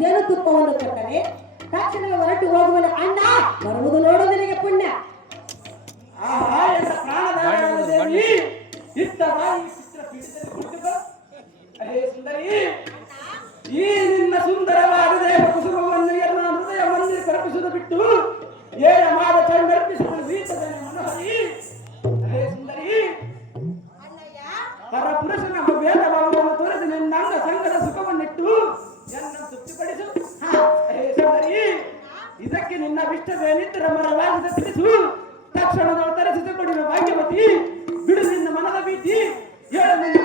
ಜೇನುತುಪ್ಪವನ್ನು ಕೊಟ್ಟರೆ ತಕ್ಷಣವೇ ಹೊರಟು ಹೋಗುವನ ಅಣ್ಣ ಬರುವುದು ನೋಡು ನಿನಗೆ ಪುಣ್ಯ. ಈ ನಿನ್ನ ಸುಂದರವಾದ ದೇಹ ಕುಸುಮವನ್ನು ಎಲ್ಲ ಹೃದಯ ಮಂದಿರ ಕರ್ಪಿಸುವುದು ಬಿಟ್ಟು ಏನ ಮಾದ ಚಂಡರ್ಪಿಸುವುದು ವೀತದನೆ ಮನೋಹರಿ. ಹೇ ಸುಂದರಿ, ಪರ ಪುರುಷನ ಭೇದ ಭಾವವನ್ನು ತೋರಿಸಿ ನಿನ್ನ ಅಂಗ ಸಂಗದ ಸುಖವನ್ನಿಟ್ಟು ಎನ್ನ ತೃಪ್ತಿಪಡಿಸು. ಹೇ ಸುಂದರಿ, ಇದಕ್ಕೆ ನಿನ್ನ ವಿಷ್ಟವೇನಿತ್ತು ರಮರವಾದ ತಿಳಿಸು. ತಕ್ಷಣದ ತರಿಸಿದ ಕೊಡಿನ ಭಾಗ್ಯವತಿ, ಬಿಡು ನಿನ್ನ ಮನದ ಭೀತಿ, ಏಳು ನಿನ್ನ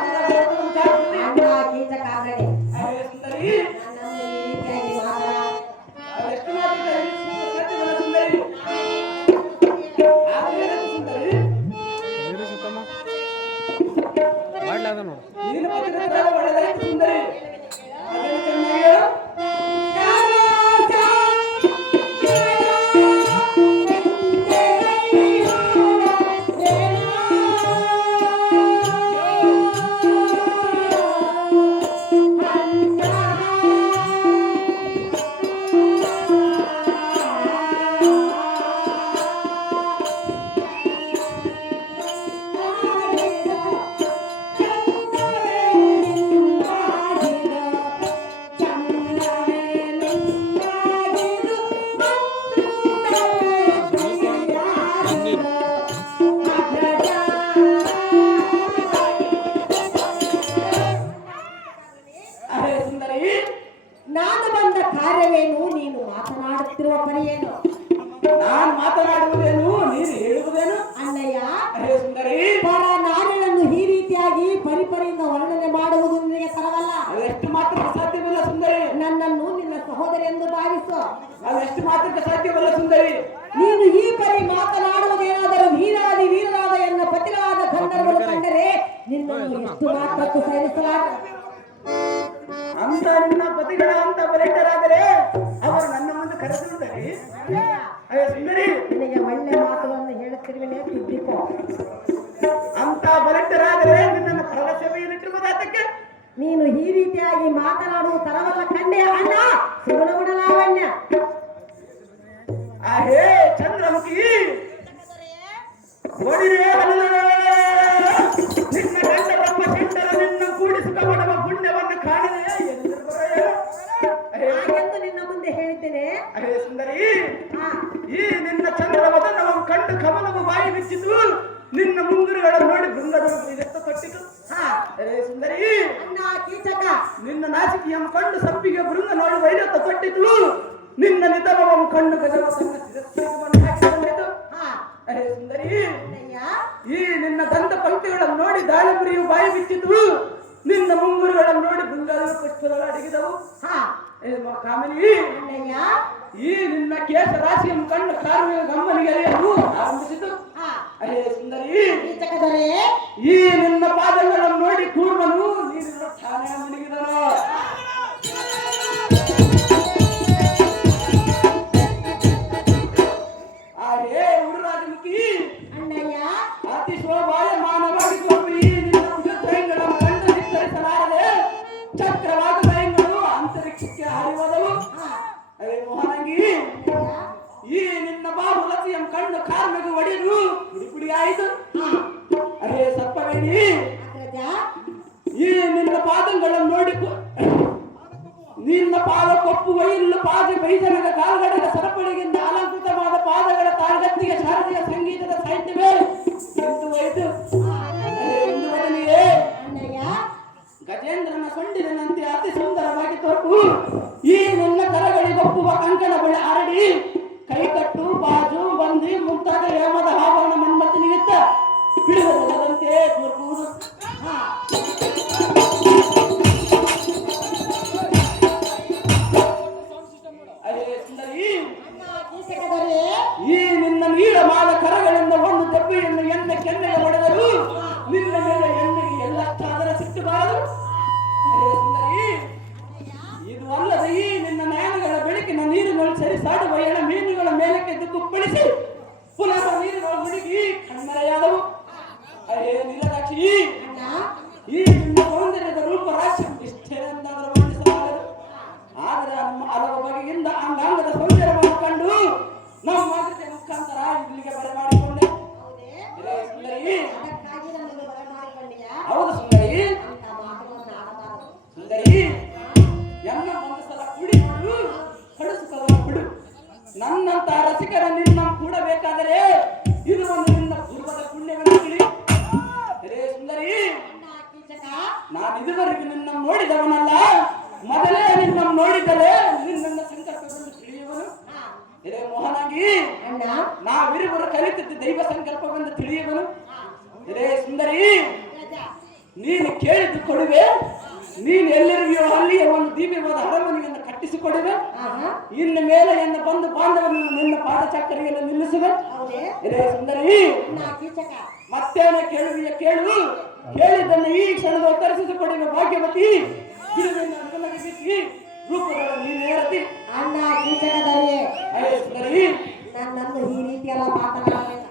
ನಾನು ಬಂದ ಕಾರ್ಯವೇನು, ನೀನು ಮಾತನಾಡುತ್ತಿರುವ ಪರಿಯೇನು? ನಾನು ಮಾತನಾಡುವುದೇನು, ನೀನು ಹೇಳುವುದೇನು? ಅಣ್ಣಯ್ಯ, ಪರ ನಾರಿಗಳನ್ನು ಈ ರೀತಿಯಾಗಿ ಪರಿಪರಿಯಿಂದ ವರ್ಣನೆ ಮಾಡುವುದು ನಿನಗೆ ತರವಲ್ಲ. ಎಷ್ಟು ಮಾತ್ರ ಸಾಧ್ಯವಿಲ್ಲ ಸುಂದರಿ. ನನ್ನನ್ನು ನಿನ್ನ ಸಹೋದರಿ ಎಂದು ಭಾವಿಸು. ಎಷ್ಟು ಮಾತ್ರಕ್ಕೆ ಸಾಧ್ಯವಲ್ಲ ಸುಂದರಿ. ನೀನು ಈ ಪರಿ ಮಾತನಾಡುವುದೇನಾದರೂ ವೀರಾದಿ ವೀರರಾದ ಎನ್ನ ಪತಿಗಳಾದ ಗಂಧರ್ವರು ಕಂಡರೆ ನಿನ್ನನ್ನು ಎಷ್ಟು ಮಾತ್ರಕ್ಕೂ ಸೇರಿಸಲಾರ. ಅಂತ ನಿನ್ನ ಪತಿಗಳ ಅಂತ ಬಲಿಷ್ಠರಾದರೆ ಅವರು ನನ್ನ ಮುಂದೆ ಕರೆಸುತ್ತಾರೆ. ಸುಂದರಿ, ನಿನಗೆ ಒಳ್ಳೆ ಮಾತುಗಳನ್ನು ಹೇಳುತ್ತಿರುವೆ ತಿದ್ದಿಕೋ. ಅಂತ ಬಲಿಷ್ಠರಾದರೆ ನಿನ್ನನ್ನು ಪ್ರವೇಶವಿಟ್ಟಿರುವುದಾತಕ್ಕೆ ನೀನು ಈ ರೀತಿಯಾಗಿ ಮಾತನಾಡುವ ತರವಲ್ಲ ಕಂಡೆ ಅಣ್ಣ. ಸುಗುಣಗುಣಲಾವಣ್ಯ. ಹೇ ಚಂದ್ರಮುಖಿ, ಓಡಿರೇ ನಿನ್ನ ಗಂಡ ಬ್ರಹ್ಮ ಚಂಡರ ನಿನ್ನ ಕೂಡಿ ಸುಖ ಪಡುವ ಪುಣ್ಯವನ್ನು ಕಾಣದೆ ಹಾಗೆಂದು ನಿನ್ನ ಮುಂದೆ ಹೇಳಿದ್ದೇನೆ. ಹೇ ಸುಂದರಿ, ಈ ನಿನ್ನ ಚಂದ್ರ ವದನವನ್ನು ಕಂಡು ಕಮಲವು ಬಾಯಿ ಬಿಚ್ಚಿತು, ನಿನ್ನ ಮುಂಗುರುಗಳ ನೋಡಿ ಬೃಂದದವರು ಇದೆತ್ತ ತೊಟ್ಟಿತು. ಸುಂದರಿ ಅಣ್ಣ ಕೀಚಕ, ನಿನ್ನ ನಾಚಿಕೆಯನ್ನು ಕಂಡು ಸಪ್ಪಿಗೆ ಬೃಂದ ನೋಡಿ ವೈರತ್ತ ತೊಟ್ಟಿತು, ನಿನ್ನ ನಿಧನವನ್ನು ಕಂಡು ಗಜವ ತನ್ನ ಶಿರಸ್ಸಿಗೆ ಹಾಕಿಕೊಂಡಿತು. ಸುಂದರಿ ಅಣ್ಣಯ್ಯ, ಈ ನಿನ್ನ ದಂತ ಪಂಕ್ತಿಗಳನ್ನು ನೋಡಿ ದಾಳಿಪುರಿಯು ಬಾಯಿ ಬಿಚ್ಚಿತು, ನಿನ್ನ ಮುಂಗುರುಗಳನ್ನು ನೋಡಿ ಬೃಂದಗಳು ಪುಷ್ಪಗಳು ಅಡಗಿದವು. ಕಾಮಿನಿ ಅಣ್ಣಯ್ಯ, ಈ ನಿನ್ನ ಕೇಶ ರಾಶಿಯನ್ನು ಕಂಡು ಕಾರ್ಮಿಕ ಗಮ್ಮನಿಗೆ ಅರಿಯಲು ಆರಂಭಿಸಿತು. ಸುಂದರಿ ಕೀಚಕದೊರೆ, ಈ ನಿನ್ನ ಪಾದಗಳನ್ನು ನೋಡಿ ಕೂರ್ಮನು ನೀರಿನ ಠಾಣೆ ಮುನಿಗಿದನು. ಹೇ ಉರುರಾಜಮುಖಿ, ಅಣ್ಣಯ್ಯ, ಅತಿ ಶೋಭಾಯಮಾನವಾಗಿ ತೋರುವ ಈ ನಿನ್ನ ಕುಶತ್ರಯಗಳನ್ನು ಕಂಡು ನಿತ್ತರಿಸಲಾರದೆ ಚಕ್ರವಾದ ಭಯಗಳು ಅಂತರಿಕ್ಷಕ್ಕೆ ಹರಿವದವು. ಮೋಹನಂಗಿ, ಈ ನಿನ್ನ ಬಾಹುಲತೆಯನ್ನು ಕಂಡು ಕಾರ್ಮಿಕ ಒಡೆದು ಪುಡಿ ಆಯಿತು. ಸಪ್ಪವೇಣಿ, ಅಗ್ರಜ, ಈ ನಿನ್ನ ಪಾದಗಳನ್ನು ನೋಡಿ ನಿನ್ನ ಪಾದ ಕೊಪ್ಪುವ ಇಲ್ಲ ಪಾದ ಬೈದನದ ಕಾಲ್ಗಡದ ಸರಪಳಿಗಿಂದ ಅಲಂಕೃತವಾದ ಪಾದಗಳ ತಾಳಗತ್ತಿಗೆ ಶಾರದೀಯ ಸಂಗೀತದ ಸಾಹಿತ್ಯವೇ ಎಂದು ಹೋಯಿತು. ಎಂದು ಬದಲಿಯೇ ಅಣ್ಣಯ್ಯ, ಗಜೇಂದ್ರನ ಸೊಂಡಿನಂತೆ ಅತಿ ಸುಂದರವಾಗಿ ತೋರ್ಪು ಈ ನಿನ್ನ ಕರಗಳಿಗೊಪ್ಪುವ ಕಂಕಣ ಬಳೆ ಹರಡಿ ಕೈಕಟ್ಟು ಬಾಜು ಬಂದಿ ಮುಂತಾದ ಹೇಮದ ಆಭರಣ ಮನ್ಮತಿ ನಿಮಿತ್ತ ಬಿಡುವುದಂತೆ ತೋರ್ಪುವುದು. ಸುಂದರಿ, ಕೀಚಕದೊರೆ, ಈ ನಿನ್ನ ನೀಳಮಾದ ಕರಗಳಿಂದ ಒಂದು ದೆಬ್ಬೆಯನ್ನು ಎಣ್ಣೆ ಕೆನ್ನೆಗೆ ಹೊಡೆದರು ನಿನ್ನ ಮೇಲೆ ಎಣ್ಣೆಗೆ ಎಲ್ಲ ಸಾಧನ ಸಿಕ್ಕಬಾರದು. ಸುಂದರಿ, ಇದು ಅಲ್ಲದೆ ಈ ನಿನ್ನ ನಯನಗಳ ಬೆಳಕಿನ ನೀರಿನಲ್ಲಿ ಸರಿಸಾಡುವ ಎಣ ಮೀನುಗಳ ಮೇಲಕ್ಕೆ ಕುಪ್ಪಳಿಸಿ ಪುನಃ ನೀರಿನ ಮುಳುಗಿ ಕಣ್ಮರೆಯಾದವು. ನೀಲದಾಕ್ಷಿ, ಅಣ್ಣ, ಈ ನಿಮ್ಮ ಸೌಂದರ್ಯದ ರೂಪ ರಾಶಿ ಇಷ್ಟೇ ಎಂದಾದರೂ ವರ್ಣಿಸಲಾಗದು. ಆದರೆ ಹಲವು ಬಗೆಯಿಂದ ಅಂಗಾಂಗದ ಸೌಂದರ್ಯವನ್ನು ಕಂಡು ನಮ್ಮ ಮಾತೃತೆ ಮುಖಾಂತರ ಇಲ್ಲಿಗೆ ಬರಮಾಡಿಕೊಂಡೆ. ಸುಂದರಿ, ಅದಕ್ಕಾಗಿ ನನ್ನನ್ನು ಬರಮಾಡಿಕೊಂಡೆಯಾ? ಹೌದು ಸುಂದರಿ. ಅಂತ ಮಾತುಗಳನ್ನು ಆಡಬಾರದು. ಸುಂದರಿ, ಎನ್ನ ಒಂದು ಸಲ ಕುಡಿದು ಕಳಿಸುತ್ತವ ಬಿಡು. ನನ್ನಂತ ರಸಿಕರ ನಿನ್ನ ಕೂಡಬೇಕಾದರೆ ಇದು ಒಂದು ನಿನ್ನ ಪೂರ್ವದ ಪುಣ್ಯವನ್ನು ತಿಳಿ. ಸುಂದರಿ, ಅಣ್ಣ ಕೀಚಕ, ನಾನು ಇದುವರೆಗೂ ನಿನ್ನ ನೋಡಿದವನಲ್ಲ, ಮೊದಲೇ ನಿನ್ನ ನೋಡಿದರೆ ನಿನ್ನ ಸಂಕಲ್ಪವನ್ನು ತಿಳಿಯುವನು. ಮೋಹನಾಗಿ, ಅಣ್ಣ, ನಾವಿರುವರು ಕಲಿತಿದ್ದು ದೈವ ಸಂಕಲ್ಪವೆಂದು ತಿಳಿಯುವನು. ಸುಂದರಿ, ಅಗ್ರಜ, ನೀನು ಕೇಳಿದ್ದು ಕೊಡುವೆ. ನೀನು ಎಲ್ಲಿರುವೆಯೋ ಅಲ್ಲಿಯೇ ಒಂದು ದಿವ್ಯವಾದ ಅರಮನೆಯನ್ನು ಕಟ್ಟಿಸಿಕೊಡುವೆ. ಆಹಾ, ಇನ್ನು ಮೇಲೆ ಎನ್ನ ಬಂಧು ಬಾಂಧವರನ್ನು ನಿನ್ನ ಪಾದಚಕ್ಕರಿಯನ್ನು ನಿಲ್ಲಿಸುವೆ. ಹೌದೇ? ಸುಂದರಿ, ಅಣ್ಣ ಕೀಚಕ, ಮತ್ತೇನ ಕೇಳುವೆಯ ಕೇಳು. ಕೇಳಿದ್ದನ್ನು ಈ ಕ್ಷಣದ ಉತ್ತರಿಸಿಕೊಡುವೆ ಭಾಗ್ಯವತಿ. ಬಿಡುವೆಯನ್ನು ನನಗೆ ಬಿಸಿ ರೂಪಗಳು ನೀನೇರತಿ. ಅಣ್ಣ ಕೀಚಕದೊರೆ, ಸುಂದರಿ, ನನ್ನನ್ನು ಈ ರೀತಿಯೆಲ್ಲ ಮಾತನಾಡಬೇಕು.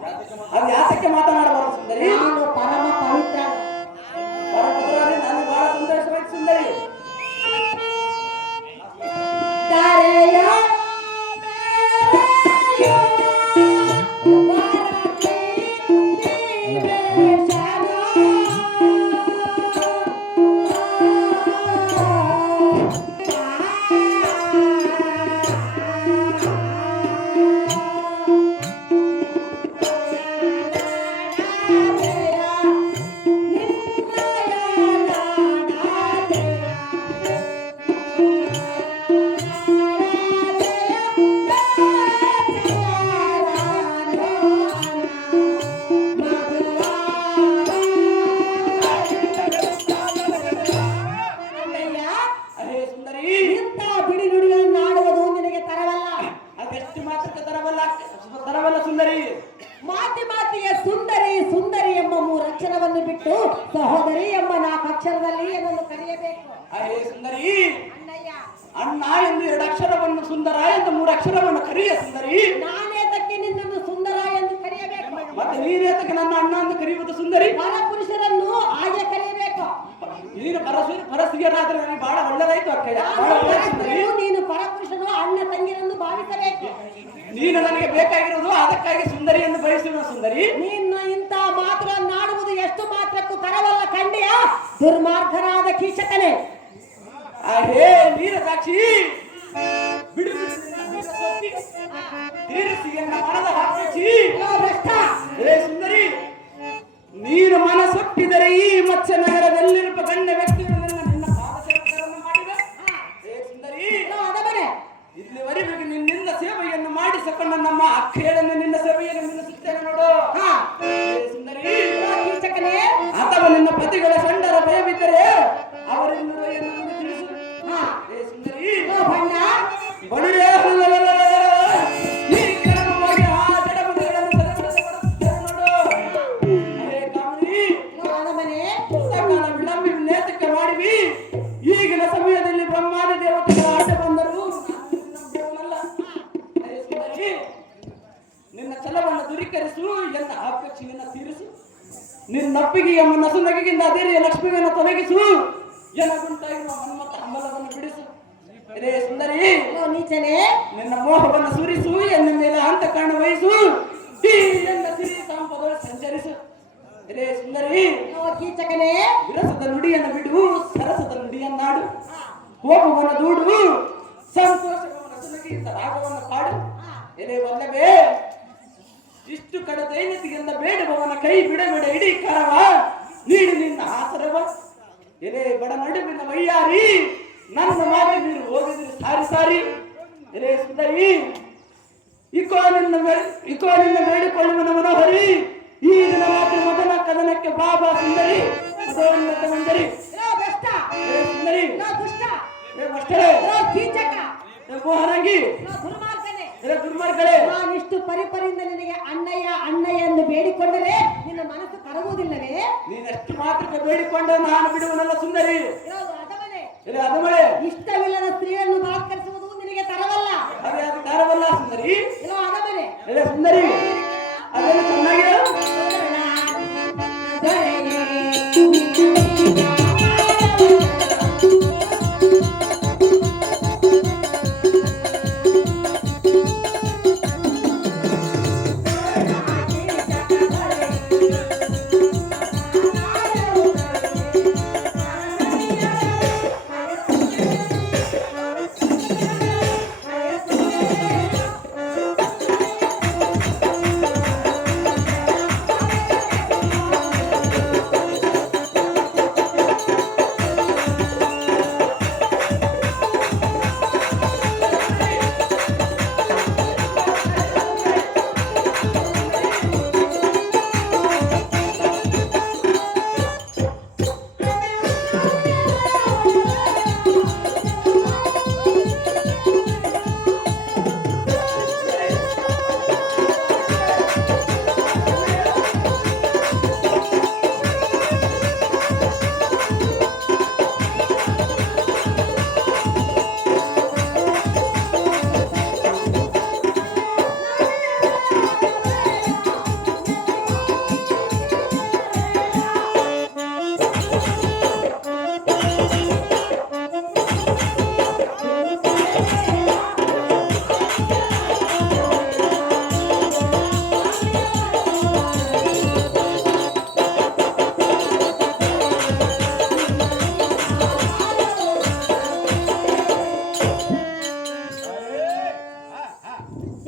ಅದು ಯಾತಕ್ಕೆ ಮಾತನಾಡಬಾರದು ಸುಂದರಿ? ನಾನು ಪರಮ ಪವಿತ್ರ. ಪರಮಪುತ್ರರೇ, ನಾನು ಬಹಳ ಸಂತೋಷವಾಯ್ತು ಸುಂದರಿ. ದಾರೆಯ ಬಿಟ್ಟು ಸಹೋದರಿ ಎಂಬ ನಾಲ್ಕಕ್ಷರದಲ್ಲಿ ಏನನ್ನು ಕರೆಯಬೇಕು. ಅರೇ ಸುಂದರಿ, ಅಣ್ಣಯ್ಯ, ಅಣ್ಣ ಎಂದು 2 ಅಕ್ಷರವನ್ನು, ಸುಂದರ ಎಂದು 3 ಅಕ್ಷರವನ್ನು ಕರೆಯ ಸುಂದರಿ. ನಾನೇತಕ್ಕೆ ನಿನ್ನನ್ನು ಸುಂದರ ಎಂದು ಕರೆಯಬೇಕು? ಮತ್ತೆ ನೀನೇತಕ್ಕೆ ನನ್ನ ಅಣ್ಣ ಎಂದು ಕರೆಯುವುದು ಸುಂದರಿ? ಪರಪುರುಷರನ್ನು ಹಾಗೆ ಕರೆಯಬೇಕು. ನೀನು ಪರಸ್ತ್ರೀಯರಾದ್ರೆ ನನಗೆ ಬಹಳ ಒಳ್ಳೆದಾಯ್ತು ಅಕ್ಕಯ್ಯ, ಬಹಳ ಒಳ್ಳೆದಾಯ್ತು ಸುಂದರಿ. ನೀನು ಪರಪುರುಷನು ಅಣ್ಣ ತಂಗಿರನ್ನು ಭಾವಿಸಬೇಕು. ನೀನು ನನಗೆ ಬೇಕಾಗಿರುವುದು ಅದಕ್ಕಾಗಿ ಸುಂದರಿ ಎಂದು ಬಯಸುವ ಸುಂದರಿ. ನೀನು ಇಂಥ ಮಾತುಗಳನ್ನಾಡುವುದು ಎಷ್ಟು ಮಾತ್ರಕ್ಕೂ ತರವಲ್ಲ ಕಂಡಿಯ ದುರ್ಮಾರ್ಗನಾದ ಕೀಚಕನೇ. ಹೇ ನೀರ ಸಾಕ್ಷಿ, ಬಿಡು ತೀರಿಸಿ ಎನ್ನ ಮನದ ಹಾಕಿಸಿ ಎಲ್ಲೋ ಭ್ರಷ್ಟ ಏ ಸುಂದರಿ, ನೀನು ಮನಸ್ಸೊಟ್ಟಿದರೆ ಈ ಮತ್ಸ್ಯ ನಗರದಲ್ಲಿರುವ ಗಣ್ಯ ವ್ಯಕ್ತಿಗಳನ್ನು ನಿನ್ನ ಪಾದಸೇವಕರನ್ನು ಮಾಡಿದೆ. ಏ ಸುಂದರಿ, ಎಲ್ಲೋ ಅದಮನೆ ಇಲ್ಲಿವರೆಗೂ ನಿನ್ನಿಂದ ಸೇವೆಯನ್ನು ಮಾಡಿಸಿಕೊಂಡ ನಮ್ಮ ಅಕ್ಕೇಳನ್ನು ನಿನ್ನ ಸೇವೆಯನ್ನು ನಿಲ್ಲಿಸುತ್ತೇನೆ ನೋಡು. ಏ ಸುಂದರಿ, ಎಲ್ಲೋ ಕೀಚಕನೇ ಅಥವಾ ನಿನ್ನ ಪತಿಗಳ ಸಂಡರ ಭಯವಿದ್ದರೆ ಅವರೆಲ್ಲರೂ ಎನ್ನುವುದು ತಿಳಿಸು. ಏ ಸುಂದರಿ, ಎಲ್ಲೋ ಬಣ್ಣ ಬಡಿರೇ ಈ ಕ್ಷಣವಾಗಿ ಆ ಜಡಬುದ್ಧಿಗಳನ್ನು ತಲೆಬಿಡದೆ ನೋಡು. ಅರೇ ಕಾಮಿನಿ, ಎಲ್ಲೋ ಅದಮನೆ ಪುಸ್ತಕನ ವಿಳಂಬಿ ನೇತಕ್ಕೆ ಮಾಡಿವಿ. ಈಗಿನ ಸಮಯದಲ್ಲಿ ಬ್ರಹ್ಮಾದಿ ದೇವತೆಗಳ ಆಟ ಬಂದರು. ನಂಬುವವನಲ್ಲ. ಅರೇ ಸುಂದರಿ, ನಿನ್ನ ಛಲವನ್ನು ದೂರೀಕರಿಸು, ಎನ್ನ ಆಪೇಕ್ಷೆಯನ್ನು ತೀರಿಸು. ನಿನ್ನಪ್ಪಿಗೆಯ ನಸುನಗಿಗಿಂದ ಅದೇರಿಯ ಲಕ್ಷ್ಮಿಯನ್ನು ತೊಲಗಿಸು. ಎನ್ನ ಗುಂಟಾಗಿರುವ ಮನ್ಮಥ ಹಂಬಲವನ್ನು ಬಿಡಿಸು. ಅರೇ ಸುಂದರಿ, ಎಲ್ಲೋ ನೀಚನೆ ನಿನ್ನ ಮೋಹವನ್ನು ಸುರಿಸು, ಎನ್ನ ಮೇಲೆ ಅಂತಃಕರಣ ವಹಿಸು. ಈ ಎನ್ನ ಸಿರಿ ಸಂಪದಗಳು ಸಂಚರಿಸು. ಅರೇ ಸುಂದರಿ, ಎಲ್ಲೋ ಕೀಚಕನೇ ವಿರಸದ ನುಡಿಯನ್ನು ಬಿಡು, ಸರಸದ ನುಡಿಯನ್ನಾಡು. ಕೋಪವನ್ನು ದೂಡು, ಸಂತೋಷವನ್ನು ಸುನಗಿಯಿಂದ ರಾಗವನ್ನು ಪಾಡು. ಎಲೆ ವಲ್ಲವೇ, ಇಷ್ಟು ಕಡೆ ದೈನ್ಯತೆಯಿಂದ ಬೇಡುವವನ ಕೈ ಬಿಡಬೇಡ ಇಡೀ ಕರವ ನೀಡು ನಿನ್ನ ಆಸರವ. ಎಲೆ ಬಡ ನಡುವಿನ ವೈಯಾರಿ, ನನ್ನ ಮಾತು ನೀರು ಹೋಗಿದ್ರೆ ಸಾರಿ ಸಾರಿ. ಎಲೆ ಸುಂದರಿ, ಇಕೋ ನಿನ್ನ ಬೇಡಿಕೊಳ್ಳುವನ ಮನೋಹರಿ. ಈ ದಿನ ರಾತ್ರಿ ಮೊದಲ ಕದನಕ್ಕೆ ಬಾಬಾ ಸುಂದರಿ, ಮದೋನ್ನತ ಮಂಜರಿ. ಎಲ್ಲೋ ಭ್ರಷ್ಟ ಏ ಸುಂದರಿ, ಎಲ್ಲೋ ದುಷ್ಟ ಏ ಮಷ್ಟಳೆ, ಎಲ್ಲೋ ಕೀಚಕ ಏ ಮೋಹರಂಗಿ, ಎಲ್ಲೋ ದುರ್ಮಾರ್ಗನೆ ಏ ದುರ್ಮಾರ್ಗಳೆ. ನಾನಿಷ್ಟು ಪರಿಪರಿಂದ ನಿನಗೆ ಅಣ್ಣಯ್ಯ ಅಣ್ಣಯ್ಯ ಎಂದು ಬೇಡಿಕೊಂಡರೆ ನಿನ್ನ ಮನಸ್ಸು ಕರಗುವುದಿಲ್ಲವೇ? ನೀನಷ್ಟು ಮಾತ್ರಕ್ಕೆ ಬೇಡಿಕೊಂಡು ನಾನು ಬಿಡುವನಲ್ಲ ಸುಂದರಿ. ಎಲ್ಲೋ ಅದಮನೆ ಎಲೆ ಅದಮಳೆ, ಇಷ್ಟವಿಲ್ಲದ ಸ್ತ್ರೀಯನ್ನು ಬಲಾತ್ಕರಿಸುವುದು ನಿನಗೆ ತರವಲ್ಲ. ಅದೇ ಅದು ಕಾರವಲ್ಲ ಸುಂದರಿ. ಎಲ್ಲೋ ಅದಮನೆ ಎಲೆ ಸುಂದರಿ, ಅದನ್ನು ಚೆನ್ನಾಗಿ ಹೇಳು.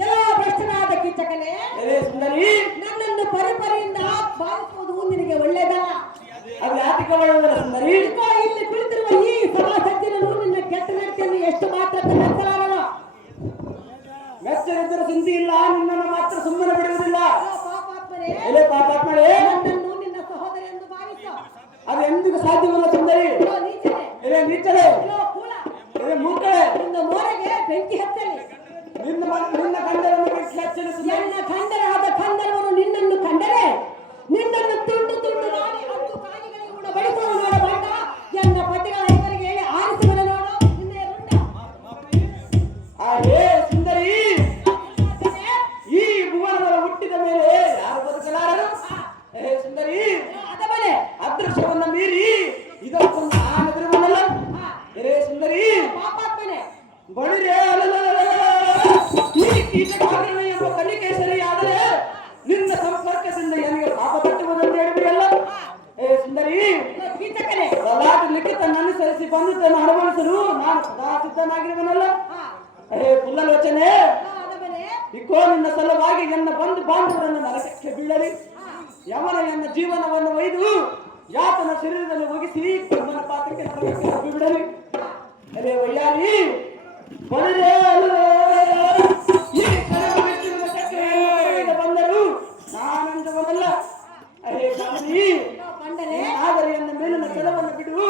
ಎಲ್ಲೋ ಭ್ರಷ್ಟನಾದ ಕೀಚಕನೇ, ಎಲೆ ಸುಂದರಿ, ನನ್ನನ್ನು ಪರಿಪರಿಯಿಂದ ಬಾಧಿಸುವುದು ನಿನಗೆ ಒಳ್ಳೆಯದಲ್ಲ. ಅದು ಯಾತಕ್ಕೆ ಒಳ್ಳೆಯದಲ್ಲ ಸುಂದರಿ. ಇಕೋ ಇಲ್ಲಿ ಕುಳಿತಿರುವ ಈ ಸಭಾ ಸಜ್ಜನರು ನಿನ್ನ ಕೆಟ್ಟ ನಡತೆಯನ್ನು ಎಷ್ಟು ಮಾತ್ರ ಮೆಚ್ಚಲಾರರು. ಮೆಚ್ಚರಿದ್ದರೆ ಚಿಂತೆ ಇಲ್ಲ, ನಿನ್ನನ್ನು ಮಾತ್ರ ಸುಮ್ಮನೆ ಬಿಡುವುದಿಲ್ಲ. ಎಲ್ಲೋ ಪಾಪಾತ್ಮನೇ, ಎಲೆ ಪಾಪಾತ್ಮಳೆ, ನನ್ನನ್ನು ನಿನ್ನ ಸಹೋದರಿ ಎಂದು ಭಾವಿಸು. ಅದು ಎಂದಿಗೂ ಸಾಧ್ಯವಿಲ್ಲ ಸುಂದರಿ. ಎಲ್ಲೋ ನೀಚನೆ, ಎಲೆ ನೀಚಳೆ, ಎಲ್ಲೋ ಕೂಳ, ಎಲೆ ಮೂಕಳೆ, ನಿನ್ನ ಮೋರೆಗೆ ಬೆಂಕಿ ಹತ್ತಲಿ. ನಿನ್ನ ಕಂಡರನ್ನು ಬಿಟ್ಟು ಹಚ್ಚಲು ಸುಂದರಿ. ನನ್ನ ಖಂಡರಾದ ಖಂಡರವರು ನಿನ್ನನ್ನು ಕಂಡರೆ ನಿನ್ನನ್ನು ತುಂಡು ತುಂಡು ಮಾಡಿ 10 ಕಾಣಿಗಳಿಗೆ ಉಣಬಡಿಸುವುದು ನೋಡಬೇಡ. ಎನ್ನ ಪತಿಗಳ ಇವರಿಗೆ ಹೇಳಿ ಆರಿಸುವನ ನೋಡು ನಿನ್ನ ರುಂಡ. ಹೇ ಸುಂದರಿ, ಈ ಭುವನದ ಹುಟ್ಟಿದ ಮೇಲೆ ಯಾರು ಬದುಕಲಾರರು. ಹೇ ಸುಂದರಿ, ಅದಬಲೆ ಅದೃಷ್ಟವನ್ನ ಮೀರಿ ಇದಕ್ಕೊಂದು ಆನದಿರುವನಲ್ಲ. ಹೇ ಸುಂದರಿ, ಪಾಪಾತ್ಮನೆ, ಬಳಿರೇ ಈ ಕೀಟಕಾರಣ ಎಂಬ ಕಲಿಕೇಸರಿ ಆದರೆ ನಿನ್ನ ಸಂಪರ್ಕದಿಂದ ನನಗೆ ಪಾಪ ಪಟ್ಟುವುದೆಂದು ಹೇಳಿಬಿಡಲ್ಲ. ಹೇ ಸುಂದರಿ, ಕೀಚಕನೇ, ಲಲಾಟ ಲಿಖಿತನ್ನು ಅನುಸರಿಸಿ ಬಂದುದನ್ನು ಅನುಭವಿಸಲು ನಾನು ಸದಾ ಸಿದ್ಧನಾಗಿರುವನಲ್ಲ. ಹೇ ಪುಲ್ಲಲೋಚನೆ, ಅದಬಲೆ ಇಕೋ ನಿನ್ನ ಸಲುವಾಗಿ ಎನ್ನ ಬಂಧು ಬಾಂಧವರನ್ನು ನರಕಕ್ಕೆ ಬೀಳಲಿ. ಯಮನ ಎನ್ನ ಜೀವನವನ್ನು ಒಯ್ದು ಯಾತನ ಶರೀರದಲ್ಲಿ ಒಗಿಸಿ ಕರ್ಮನ ಪಾತ್ರಕ್ಕೆ ನರಕಕ್ಕೆ ಬಿಡಲಿ. ಅರೇ ವಯ್ಯಾರಿ ಬಲಿರೇ ಈ ಕರ್ಮವೆತ್ತಿರುವ ಚಕ್ರವನ್ನು ಬಂದರು ನಾನಂದವನಲ್ಲ. ಅರೇ ಗಮನಿ ಆದರೆ ಎನ್ನ ಮೇಲಿನ ಕೆಲವನ್ನು ಬಿಡು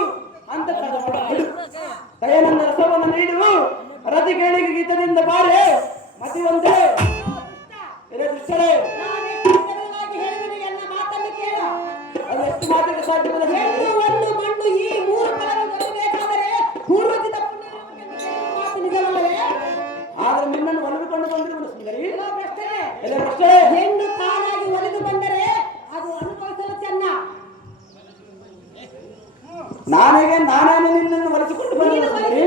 ಅಂತ ಬಿಡು. ದಯಾನಂದ ರಸವನ್ನು ನೀಡು ರತಿಗೇಳಿಗೆ ಗೀತದಿಂದ ಬಾರೆ ಮತಿ ಒಂದೇ. ಎರೆ ದುಷ್ಟರೇ ಅದು ಎಷ್ಟು ಮಾತಿಗೆ ಸಾಧ್ಯವಿಲ್ಲ. ಒಂದು ಮಣ್ಣು ಈ ಮೂರು ಫಲವನ್ನು ಬೇಕಾದರೆ ಪೂರ್ವಜಿತ ಮಾತು ನಿಜವಲ್ಲವೇ? ಆದ್ರೆ ನಿನ್ನನ್ನು ಒಲಿದುಕೊಂಡು ಬಂದಿರುವುದು ಸುಂದರಿ. ಹೆಣ್ಣು ತಾನಾಗಿ ಒಲಿದು ಬಂದರೆ ಅದು ಅನುಭವಿಸಲು ಚೆನ್ನ. ನಾನೇ ನಿನ್ನನ್ನು ಒಲಿಸಿಕೊಂಡು ಬಂದಿರುವ ಸುಂದರಿ.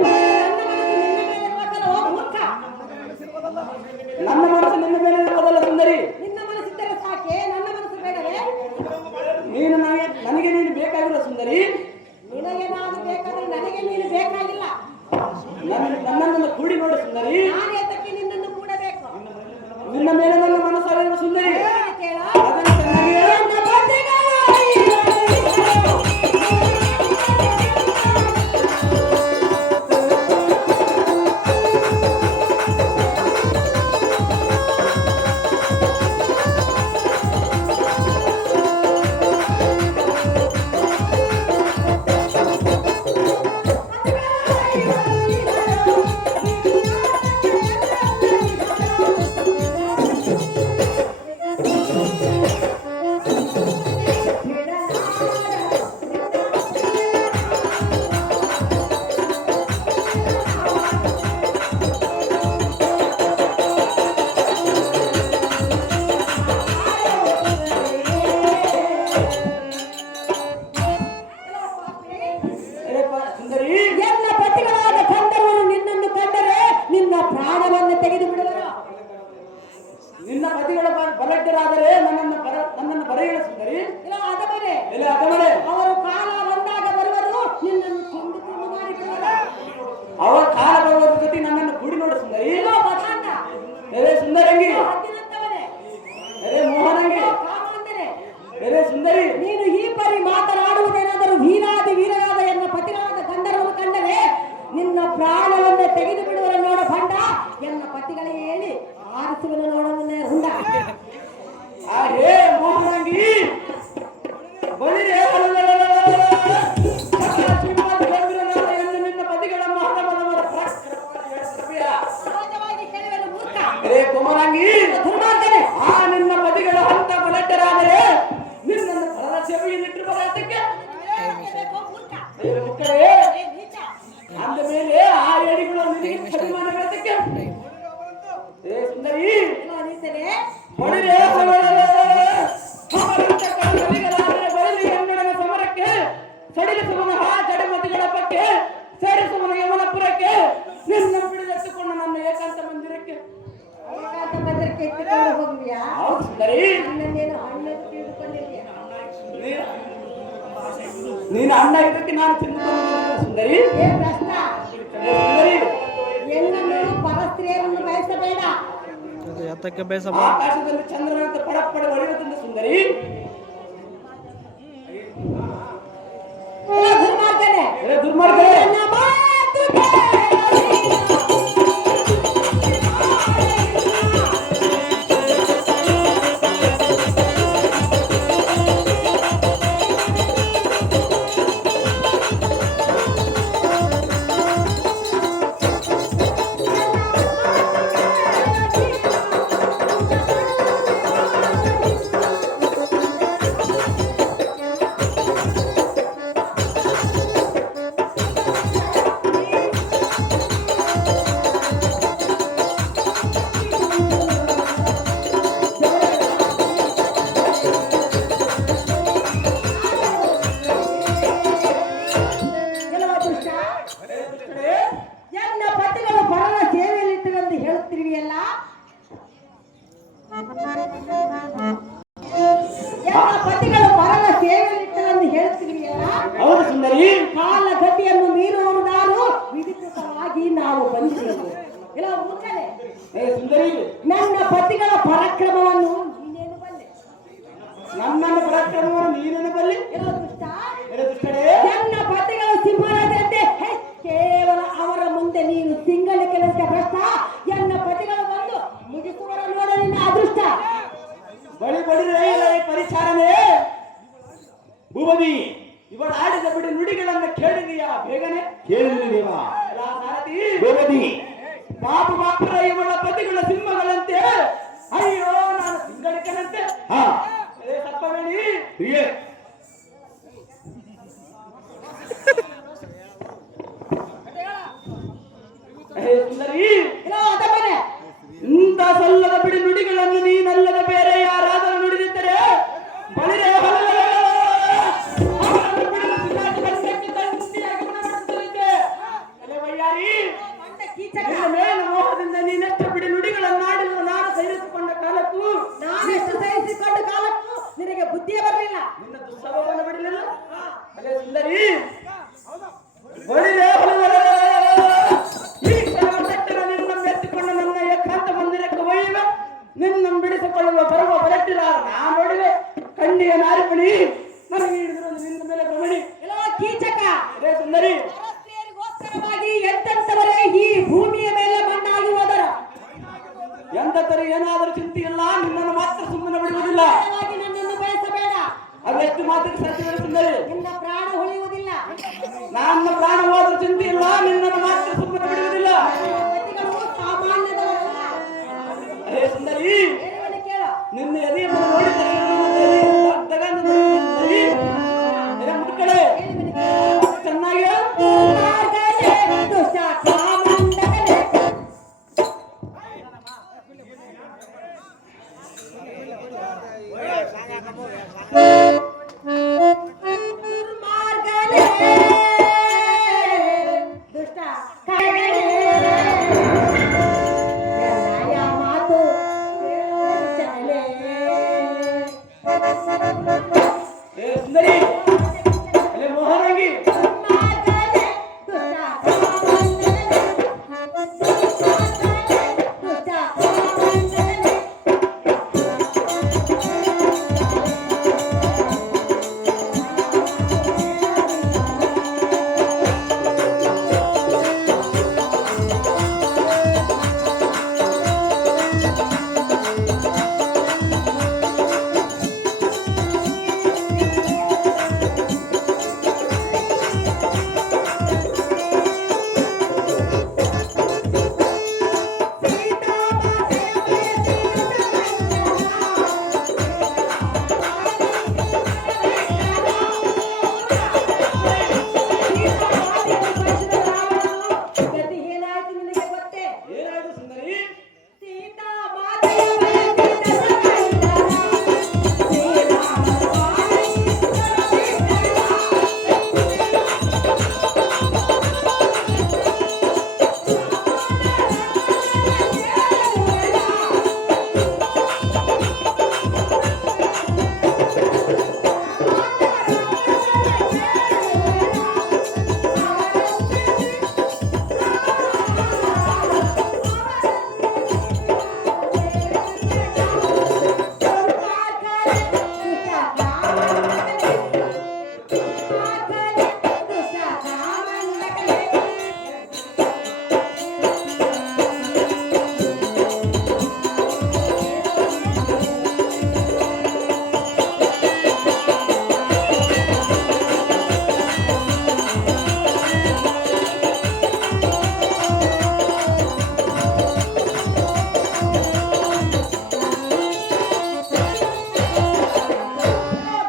ನನ್ನ ಮನಸ್ಸು ನಿನ್ನ ಮೇಲೆ ಇರುವುದಲ್ಲ ಸುಂದರಿ. ನಿನ್ನ ಮನಸ್ಸಿದ್ದರೆ ಸಾಕೆ, ನನ್ನ ಮನಸ್ಸು ಬೇಡವೇ? ನೀನು ನನಗೆ ನೀನು ಬೇಕಾಗಿರುವ ಸುಂದರಿ. ನಿನಗೆ ನಾನು ಬೇಕಾದ್ರೆ ನನಗೆ ನೀನು ಬೇಕಾಗಿಲ್ಲ. ನನ್ನನ್ನು ಕೂಡಿ ನೋಡು ಸುಂದರಿ. ನಾನೇ ತಕ್ಕಿ ನಿನ್ನನ್ನು ಕೂಡಬೇಕು. ನಿನ್ನ ಮೇಲೆ ನನ್ನ ಮನಸ್ಸಾಗಿರುವ ಸುಂದರಿ. ಕೇಳ ಅದನ್ನು ಚೆನ್ನಾಗಿ ಎಲ್ಲ ಪತಿಗಳಾದ ಕಂಡವರು ನಿನ್ನನ್ನು ಕಂಡರೆ ನಿನ್ನ ಪ್ರಾಣವನ್ನು ತೆಗೆದು ಬಿಡುವರು. ನಿನ್ನ ಪತಿಗಳ ಬಲಡ್ಡರಾದರೆ ನನ್ನನ್ನು ಬರೆಯಲು ಸುಂದರಿ. ಅದವರೇ ಅವರು ಕಾಲ ಬಂದಾಗ ಬರುವರು, ನಿನ್ನನ್ನು ತುಂಡು ತುಂಡು ಮಾಡಿ ಬಿಡುವರು. ಅವರ ಕಾಲ ಬರುವುದರ ಜೊತೆ ನನ್ನನ್ನು ಕೂಡಿ ನೋಡು ಸುಂದರಿ. ಎರೆ ಸುಂದರಂಗಿ, ಎರೆ ಮೋಹನಂಗಿ, ಎರೆ ಸುಂದರಿ. ನೀನು ಈ ಪರಿ ಮಾತನಾಡುವುದೇನಾದರೂ ವೀರಾದಿ ವೀರರಾದ ಎನ್ನ ಪತಿಗಳಾದ ಗಂಧರ್ವನು ಕಂಡರೆ ನಿನ್ನ ಪ್ರಾಣವನ್ನು ತೆಗೆದು ಬಿಡುವರ ನೋಡ ಭಂಡ. ಎನ್ನ ಪತಿಗಳಿಗೆ ಹೇಳಿ ಆರಿಸುವನು ನೋಡವನ್ನೇ ಹುಂಡ. ಹೇ ಮೋಹನಂಗಿ ಬಲಿರೇ ನಿನ್ನ ಪತಿಗಳ ಸಹಜವಾಗಿ ಕೇಳುವೆನು ಮೂರ್ಖ. ಹೇ ಕುಮಾರಂಗಿ ದುರ್ಮಾರ್ಗನೇ, ಆ ನಿನ್ನ ಪತಿಗಳ ಹಂತ ಬಲಡ್ಡರಾದರೆ ನಿನ್ನನ್ನು ಫಲದ ಸೇವೆಯಲ್ಲಿಟ್ಟಿರುವ ಅದಕ್ಕೆ ಅಂದ ಮೇಲೆ ಆ ಏಡಿಗಳು ಅಭಿಮಾನಗಳಕ್ಕೆ ಸುಂದರಿ ಬಳಿರೇ ಸಮರಕ್ಕೆ ಸಡಿಲಿಸುವನ ಆ ಜಡಮತಿಗಳ ಪಕ್ಕೆ ಸೇರಿಸುವನ ಯಮನಪುರಕ್ಕೆ ನಿನ್ನ ಬಿಡಿದೆತ್ತುಕೊಂಡು ನನ್ನ ಏಕಾಂತ ಮಂದಿರಕ್ಕೆ ಎತ್ತಿಕೊಂಡು ಹೋಗುವಿಯಾ? ಹೌದು ಸುಂದರಿ. ನನ್ನೇನು ಹಣ್ಣು ತಿಳಿದುಕೊಂಡಿದ್ಯಾ? ನೀನು ಅಣ್ಣ ಇದಕ್ಕೆ ನಾನು ತಿಂದುಕೊಂಡು ಸುಂದರಿ. ಏ ಪ್ರಶ್ನ, ಸುಂದರಿ ಹೆಣ್ಣನ್ನು ಪರಸ್ತ್ರೀಯರನ್ನು ಬಯಸಬೇಡ. ಆಕಾಶದಲ್ಲಿ ಚಂದ್ರನಂತೆ ಪಡಪಡ ಹೊಳೆಯುವುದರಿಂದ ಸುಂದರಿ. ದುರ್ಮಾರ್ಗನೇ, ದುರ್ಮಾರ್ಗನೇ, ನನ್ನ ಮಾತು ಕೇಳು. ಒಡಿರೇ ಪರಿಚಾರನೆ ಭೂಮಿ ಇವಳು ಆಡಿದ ಬಿಡಿ ನುಡಿಗಳನ್ನ ಕೇಳಿದೀಯಾ ಬೇಗನೆ ಕೇಳಿದ್ರಿ ನೀವಾ ಸಾರಥಿ ಭೂಮಿ ಬಾಪು ಬಾಪುರ ಇವಳ ಪತಿಗಳ ಸಿಂಹಗಳಂತೆ ಅಯ್ಯೋ ನಾನು ಸಿಂಗಳಿಕನಂತೆ ಹಾ ತಪ್ಪಬೇಡಿ ಪ್ರಿಯೆ ಸುಂದರಿ ಇಲ್ಲ ಅದಮ್ಮನೆ ಇಂಥ ಸಲ್ಲದ ಬಿಡಿ ನುಡಿಗಳನ್ನು ನೀನಲ್ಲದ ಬೇರೆ ಯಾರಾದರೂ ನುಡಿದಿದ್ದರೆ ಬಳಿರೆ ಮೇಲ ಮೋಹದಿಂದ ನೀನೆಷ್ಟು ಬಿಡಿ ನುಡಿಗಳನ್ನಾಡಿದ್ರು ನಾನು ಸಹಿಸಿಕೊಂಡ ಕಾಲಕ್ಕೂ ನಾನೆಷ್ಟು ಸಹಿಸಿಕೊಂಡು ಕಾಲಕ್ಕೂ ನಿನಗೆ ಬುದ್ಧಿಯೇ ಬರಲಿಲ್ಲ. ನಿನ್ನ ದುಸ್ಸವವನ್ನು ಬಿಡಲಿಲ್ಲ. ಅದೇ ಸುಂದರಿ ಬಳಿರೆ ಈ ಕ್ಷಣವನ್ನೆಟ್ಟರೆ ನಿನ್ನ ಮೆತ್ತಿಕೊಂಡು ನನ್ನ ಏಕಾಂತ ಮಂದಿರಕ್ಕೆ ಒಯ್ಯುವೆ ನಿನ್ನ ಬಿಡಿಸಿಕೊಳ್ಳುವ ಬರುವ ಬರಟ್ಟಿಲ್ಲ ನಾನು ನೋಡಿದೆ ಕಣ್ಣಿಯ ನಾರಿಪಣಿ ನನಗೆ ಹಿಡಿದ್ರು ನಿನ್ನ ಮೇಲೆ ಭ್ರಮಣಿ ಇಲ್ಲ ಕೀಚಕ ಅದೇ ಸುಂದರಿ ಪರಸ್ತ್ರೀಯರಿಗೋಸ್ಕರವಾಗಿ ಎಂತೆಂಥವರೇ ಈ ಭೂಮಿಯ ಮೇಲೆ ಮಣ್ಣಾಗಿ ಹೋದರ ಎಂತರು ಏನಾದರೂ ಚಿಂತೆ ಇಲ್ಲ ನಿನ್ನನ್ನು ಮಾತ್ರ ಸುಮ್ಮನೆ ಬಿಡುವುದಿಲ್ಲ. ಹಾಗಾಗಿ ನನ್ನನ್ನು ಬಯಸಬೇಡ. ಅದೆಷ್ಟು ಮಾತಿಗೆ ಸತ್ಯವಿದೆ ಸುಂದರಿ ನಿನ್ನ ಪ್ರಾಣ ಉಳಿಯುವುದಿಲ್ಲ. ನನ್ನ ಪ್ರಾಣ ಹೋದರೂ ಚಿಂತೆ ಇಲ್ಲ ನಿನ್ನನ್ನು ಮಾತ್ರ ಸುಮ್ಮನೆ ಬಿಡುವುದಿಲ್ಲ. ಪತಿಗಳು ಸಾಮಾನ್ಯದವರಲ್ಲ. ಅದೇ ಸುಂದರಿ ಹೇಳುವನು ಕೇಳು. ನಿನ್ನ ಎದೆಯ ಮೇಲೆ ನೋಡಿದ ಮಕ್ಕಳೇ ಹೇಳುವನು ಕೇಳು. ಚೆನ್ನಾಗಿ ಮಾರ್ಗಲೇ ದುಷ್ಟ ಕಾಮಂಡಕಲೇ. ದುರ್ಮಾರ್ಗಲೇ ದುಷ್ಟ ಕಾಮಂಡಕಲೇ. ಎನ್ನಯ ಮಾತು ಚಲೇ. ಸುಂದರಿ ಅಲ್ಲೇ ಮೋಹರಂಗಿ ದುರ್ಮಾರ್ಗಲೇ ದುಷ್ಟ ಕಾಮಂಡಕಲೇ. ದುಷ್ಟ ಕಾಮಂಡಕಲೇ. ಗತಿ ಏನಾಯ್ತು ನಿನಗೆ ಗೊತ್ತೇ? ಏನಾಯ್ತು ಸುಂದರಿ ಸೀತಾ ಮಾತೆಯ ಬಯಸಿದ ಸಕಲ ಶ್ರೀರಾಮ ಸ್ವಾಮಿ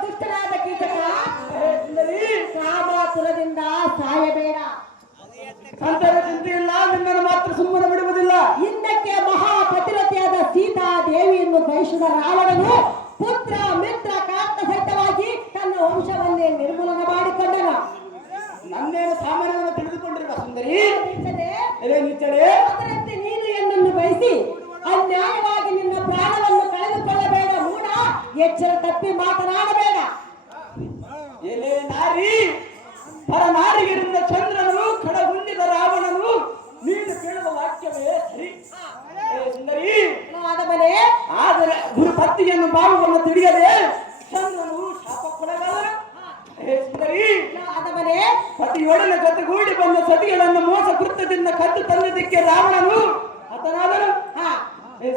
ದುಷ್ಟನಾದ ಕೀಚಕ, ಕಾಮಾತುರದಿಂದ ಸಾಯಬೇಡ. ಸಂತರ ಚಿಂತೆ ಇಲ್ಲ ನಿನ್ನನ್ನು ಮಾತ್ರ ಸುಮ್ಮನೆ ಬಿಡುವುದಿಲ್ಲ. ಹಿಂದಕ್ಕೆ ಮಹಾಪತಿರತೆಯಾದ ಸೀತಾ ದೇವಿಯನ್ನು ಬಯಸಿದ ರಾವಣನು ಪುತ್ರ ಮಿತ್ರ ಕಾಂತ ಸಹಿತವಾಗಿ ತನ್ನ ವಂಶವನ್ನೇ ನಿರ್ಮೂಲನ ಮಾಡಿಕೊಂಡನು. ನನ್ನೇನು ಸಾಮಾನ್ಯವನ್ನು ತಿಳಿದುಕೊಂಡಿರುವ ಸುಂದರಿ ನೀಚನೇ, ಎಲೆ ನಿಚ್ಚಡೆ ಅದರಂತೆ ನೀನು ಎನ್ನನ್ನು ಬಯಸಿ ಅನ್ಯಾಯವಾಗಿ ನಿನ್ನ ಪ್ರಾಣವನ್ನು ಕಳೆದುಕೊಳ್ಳಬೇಡ. ಮೂಢ, ಎಚ್ಚರ ತಪ್ಪಿ ಮಾತನಾಡಬೇಡ. ಎಲೆ ನಾರಿ ಪರ ನಾರಿಗಿರಿಂದ ಚಂದ್ರನು ಕಡಗುಂದಿದ ರಾವಣನು ನೀನು ಕೇಳುವ ವಾಕ್ಯವೇ ಸರಿ. ಸುಂದರಿ ಆದ ಮನೆ ಆದರೆ ಗುರು ಪತ್ತಿಯನ್ನು ಬಾವುವನ್ನು ತಿಳಿಯದೆ ಚಂದ್ರನು ಶಾಪಕ್ಕೊಳಗಾದನು. ಸುಂದರಿ ಆದ ಮನೆ ಪತಿಯೊಡನೆ ಜೊತೆಗೂಡಿ ಬಂದ ಸತಿಗಳನ್ನು ಮೋಸ ಕೃತ್ಯದಿಂದ ಕದ್ದು ತಂದಿದ್ದಕ್ಕೆ ರಾವಣನು ಹತನಾದನು.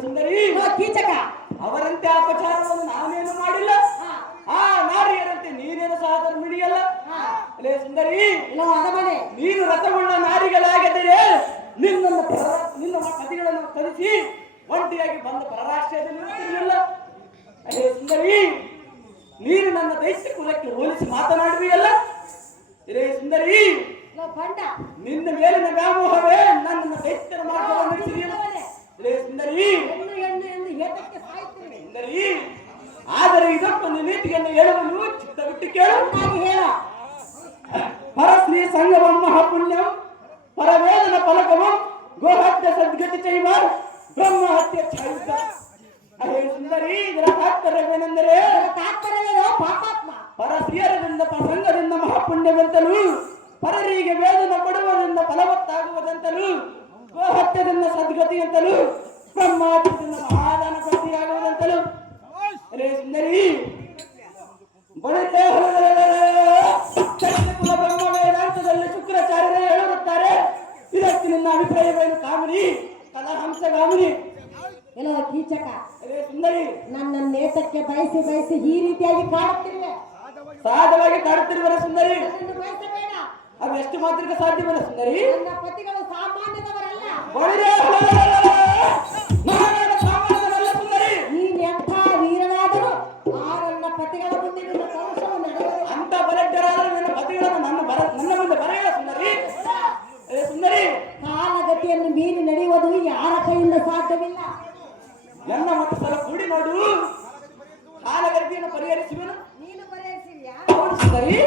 ಸುಂದರಿ ಕೀಚಕ, ಅವರಂತೆ ಅಪಚಾರವನ್ನು ನಾನೇನು ಮಾಡಿಲ್ಲ. ಆ ನಾರಿಯರಂತೆ ನೀನೇನು ಸಹೋದರ ಮಿಡಿಯಲ್ಲ. ಅಲೇ ಸುಂದರಿ, ಇಲ್ಲ ಅದಮನೆ ನೀನು ರಥವುಳ್ಳ ನಾರಿಗಳಾಗಿದ್ದರೆ ನಿನ್ನ ಪತಿಗಳನ್ನು ಕಲಿಸಿ ಒಂಟಿಯಾಗಿ ಬಂದ ಪರರಾಷ್ಟ್ರದಲ್ಲಿ ನಿಂತಿರಲಿಲ್ಲ. ಅಲೇ ಸುಂದರಿ, ನೀನು ನನ್ನ ದೈತ್ಯ ಕುಲಕ್ಕೆ ಹೋಲಿಸಿ ಮಾತನಾಡುವಿಯಲ್ಲ. ಇರೇ ಸುಂದರಿ, ಇಲ್ಲ ಬಂಡ ನಿನ್ನ ಮೇಲಿನ ವ್ಯಾಮೋಹವೇ ನನ್ನನ್ನು ದೈತ್ಯನ ಮಾರ್ಗವನ್ನು ನಡೆಸಿದೆಯಲ್ಲ. ಇರೇ ಸುಂದರಿ, ಹೆಣ್ಣು ಹೆಣ್ಣು ಎಂದು ಏತಕ್ಕೆ ಸಾಯ್ತೀರಿ? ಸುಂದರಿ, ಆದರೆ ಇದಕ್ಕೊಂದು ನೀತಿಯನ್ನು ಹೇಳುವನು ಚಿತ್ತ ಬಿಟ್ಟು ಕೇಳು. ಚೆನ್ನಾಗಿ ಹೇಳ. ಪರಶ್ರೀ ಸಂಗಮಂ ಮಹಾಪುಣ್ಯಂ ಪರವೇದನ ಫಲಕಮಂ ಗೋಹತ್ಯ ಸದ್ಗತಿ ಚೈವ ಬ್ರಹ್ಮ ಹತ್ಯೆ ಛಾಯುತ. ಅದೇ ಸುಂದರಿ, ಇದರ ತಾತ್ಪರ್ಯವೇನೆಂದರೆ ತಾತ್ಪರ್ಯವೇನೋ ಪಾಪಾತ್ಮ ಪರಸ್ತ್ರೀಯರಿಂದ ಸಂಘದಿಂದ ಮಹಾಪುಣ್ಯವೆಂತಲೂ ಪರರಿಗೆ ವೇದನ ಕೊಡುವುದರಿಂದ ಫಲವತ್ತಾಗುವುದಂತಲೂ ಗೋಹತ್ಯದಿಂದ ಸದ್ಗತಿ ಅಂತಲೂ ಬ್ರಹ್ಮಹತ್ಯದಿಂದ ಮಹಾದಾನ ಪ್ರಾಪ್ತಿಯಾಗುವುದಂತಲೂ. ಅರೇ ಸುಂದರಿ, ಕುಲ ಬ್ರಹ್ಮ ವೇದಾಂತದಲ್ಲಿ ಶುಕ್ರಾಚಾರ್ಯರೇ ಹೇಳುತ್ತಾರೆ. ಇದಕ್ಕೆ ನಿನ್ನ ಅಭಿಪ್ರಾಯವೇನು ಕಾಮಿನಿ ಕಲಹಂಸ ಗಾಮಿನಿ? ಎಲ್ಲೋ ಕೀಚಕ, ಅರೇ ಸುಂದರಿ, ನನ್ನ ನೇತಕ್ಕೆ ಬಯಸಿ ಬಯಸಿ ಈ ರೀತಿಯಾಗಿ ಕಾಡುತ್ತಿರುವೆ. ಸಹಜವಾಗಿ ಕಾಡುತ್ತಿರುವರ ಸುಂದರಿ, ನನ್ನನ್ನು ಬಯಸಬೇಡ. ಅದು ಎಷ್ಟು ಮಾತ್ರಕ್ಕೆ ಸಾಧ್ಯವಿಲ್ಲ ಸುಂದರಿ. ನನ್ನ ಪತಿಗಳು ಸಾಮಾನ್ಯದವರಲ್ಲ. ಮಹಾರಾಣ ಸಾಮಾನ್ಯದವರಲ್ಲ ಸುಂದರಿ. ನೀನ್ ಎಂಥ ವೀರನಾದರೂ ಆ ನನ್ನ ಪತಿಗಳ ಮುಂದೆ ನಿನ್ನ ಪೌರುಷವು ನಡೆಯುವುದು. ಅಂತ ಬಲಡ್ಡರಾದರೆ ನನ್ನ ಪತಿಗಳನ್ನು ನನ್ನ ಮುಂದೆ ಬರೆಯಲ್ಲ ಸುಂದರಿ. ಅರೇ ಸುಂದರಿ, ಕಾಲಗತಿಯನ್ನು ಮೀರಿ ನಡೆಯುವುದು ಯಾರ ಕೈಯಿಂದ ಸಾಧ್ಯವಿಲ್ಲ. ನನ್ನ ಮತ್ತು ಸಲ ಕೂಡಿ ನೋಡು, ಕಾಲಗತಿಯನ್ನು ಪರಿಹರಿಸುವೆನು. ನೀನು ಪರಿಹರಿಸಿದ್ಯಾ? ಹೌದು ಸುಂದರಿ.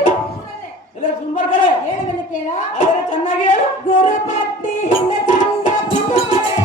ಎಲ್ಲ ಸುಂಬರ್ಗಳೇ ಹೇಳುವೆನು ಕೇಳ. ಆದರೆ ಚೆನ್ನಾಗಿ ಹೇಳು. ಗುರುಪಟ್ಟಿ ಹಿಂದೆ ಚಂದ ಕುಟುಂಬವೇ.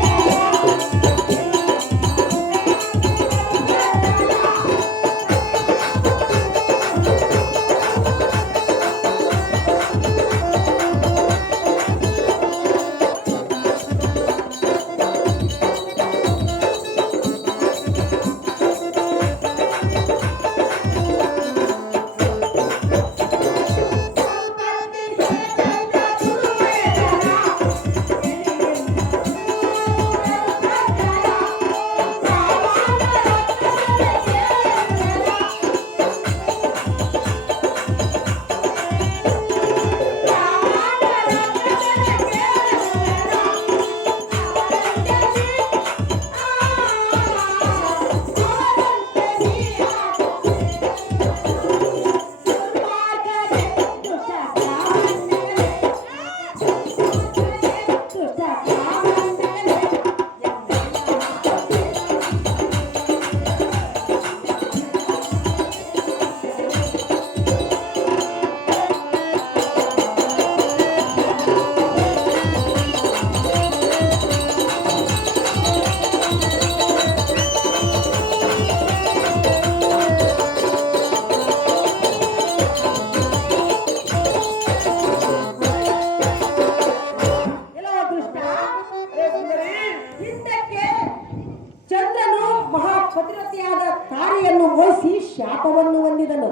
ಶಾಪವನ್ನು ಹೊಂದಿದನು.